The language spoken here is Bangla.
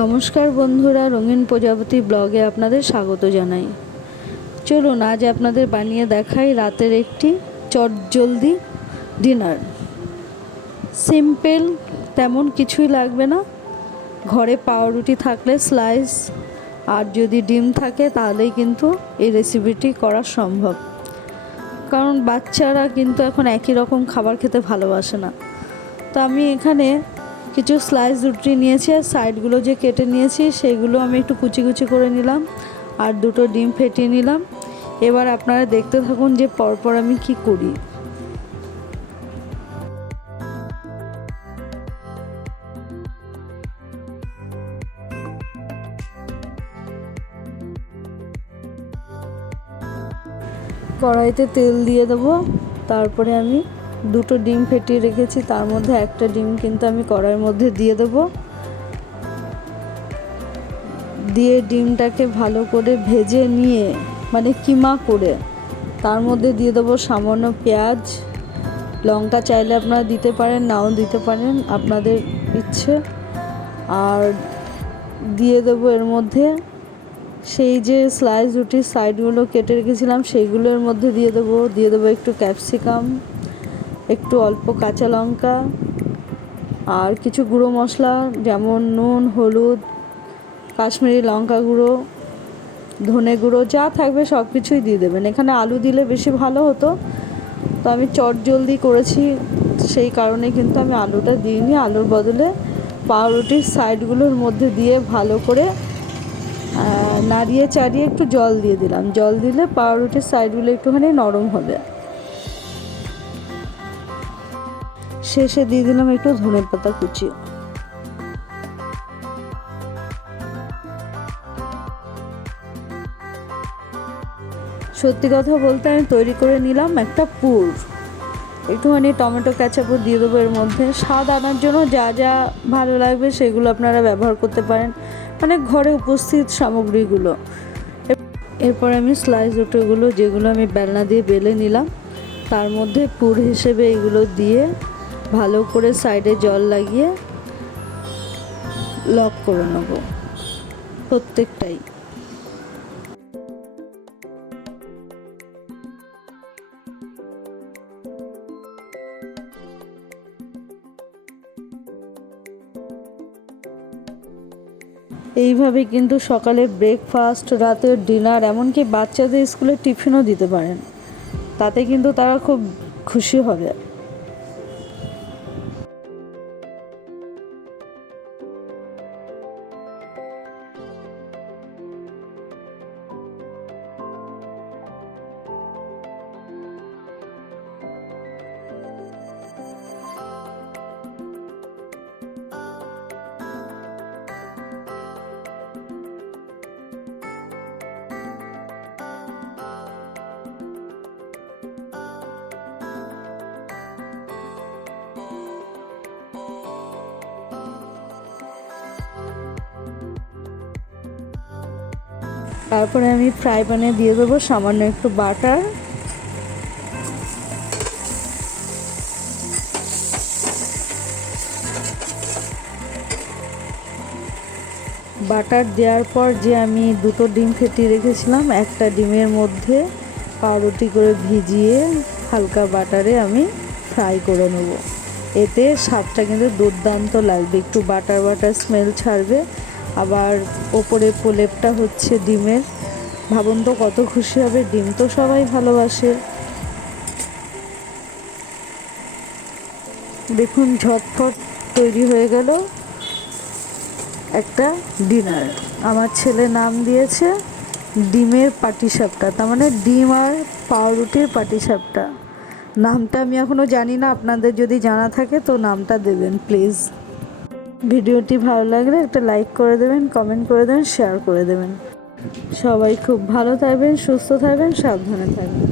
নমস্কার বন্ধুরা, রঙিন প্রজাপতি ব্লগে আপনাদের স্বাগত জানাই। চলুন, আজ আপনাদের বানিয়ে দেখাই রাতের একটি চটজলদি ডিনার। সিম্পল, তেমন কিছুই লাগবে না। ঘরে পাউরুটি থাকলে স্লাইস, আর যদি ডিম থাকে তাহলেই কিন্তু এই রেসিপিটি করা সম্ভব। কারণ বাচ্চারা কিন্তু এখন একই রকম খাবার খেতে ভালোবাসে না। তো আমি এখানে কিছু স্লাইস রুটি নিয়েছি আর সাইডগুলো যে কেটে নিয়েছি সেগুলো আমি একটু কুচি কুচি করে নিলাম আর দুটো ডিম ফেটিয়ে নিলাম। এবার আপনারা দেখতে থাকুন যে পরপর আমি কি করি। কড়াইতে তেল দিয়ে দেবো, তারপরে আমি দুটো ডিম ফেটিয়ে রেখেছি, তার মধ্যে একটা ডিম কিন্তু আমি কড়াইয়ের মধ্যে দিয়ে দেবো। দিয়ে ডিমটাকে ভালো করে ভেজে নিয়ে মানে কিমা করে, তার মধ্যে দিয়ে দেবো সামান্য পেঁয়াজ। লঙ্কা চাইলে আপনারা দিতে পারেন, নাও দিতে পারেন, আপনাদের ইচ্ছে। আর দিয়ে দেবো এর মধ্যে সেই যে স্লাইস রুটির সাইডগুলো কেটে রেখেছিলাম, সেইগুলোর মধ্যে দিয়ে দেবো দিয়ে দেবো একটু ক্যাপসিকাম একটু অল্প কাঁচা লঙ্কা আর কিছু গুঁড়ো মশলা, যেমন নুন, হলুদ, কাশ্মীরি লঙ্কা গুঁড়ো, ধনে গুঁড়ো, যা থাকবে সব কিছুই দিয়ে দেবেন। এখানে আলু দিলে বেশি ভালো হতো, তো আমি চট জলদি করেছি, সেই কারণে কিন্তু আমি আলুটা দিইনি। আলুর বদলে পাউরুটির সাইডগুলোর মধ্যে দিয়ে ভালো করে নাড়িয়ে চাড়িয়ে একটু জল দিয়ে দিলাম। জল দিলে পাউরুটির সাইডগুলো একটুখানি নরম হবে। শেষে দিয়ে দিলাম একটু ধনে পাতা কুচি। সত্যি কথা বলতে আমি তৈরি করে নিলাম একটা পুর। একটুখানি টমেটো ক্যাচাপও দিয়ে দেবো এর মধ্যে। স্বাদ আনার জন্য যা যা ভালো লাগবে সেগুলো আপনারা ব্যবহার করতে পারেন। মানে ঘরে উপস্থিত সামগ্রীগুলো। এরপর আমি স্লাইস রুটিগুলো যেগুলো আমি বেলনা দিয়ে বেলে নিলাম, তার মধ্যে পুর হিসেবে এগুলো দিয়ে ভালো করে সাইডে জল লাগিয়ে লক করে নেব, প্রত্যেকটাই। এইভাবে কিন্তু সকালে ব্রেকফাস্ট রাতের ডিনার এমনকি বাচ্চাদের স্কুলে টিফিনও দিতে পারেন। তাতে কিন্তু তারা খুব খুশি হবে। তারপরে আমি ফ্রাই প্যানে দিয়ে দেবো সামান্য একটু বাটার। বাটার দেওয়ার পর যে আমি দুটো ডিম ফেটিয়ে রেখেছিলাম, একটা ডিমের মধ্যে পাউরুটি করে ভিজিয়ে হালকা বাটারে আমি ফ্রাই করে নেব। এতে স্বাদটা কিন্তু দুর্দান্ত লাগবে, একটু বাটার বাটার স্মেল ছাড়বে। আবার ওপরে প্রলেপটা হচ্ছে ডিমের। ভাবুন তো কত খুশি হবে, ডিম তো সবাই ভালোবাসে। দেখুন ঝটফট তৈরি হয়ে গেল একটা ডিনার। আমার ছেলে নাম দিয়েছে ডিমের পাটিসাপটা, তার মানে ডিম আর পাউরুটির পাটিসাপটা। নামটা আমি এখনও জানি না, আপনাদের যদি জানা থাকে তো নামটা দেবেন, প্লিজ। ভিডিওটি ভালো লাগলে একটা লাইক করে দেবেন কমেন্ট করে দেবেন শেয়ার করে দেবেন। সবাই খুব ভালো থাকবেন, সুস্থ থাকবেন, সাবধানে থাকবেন।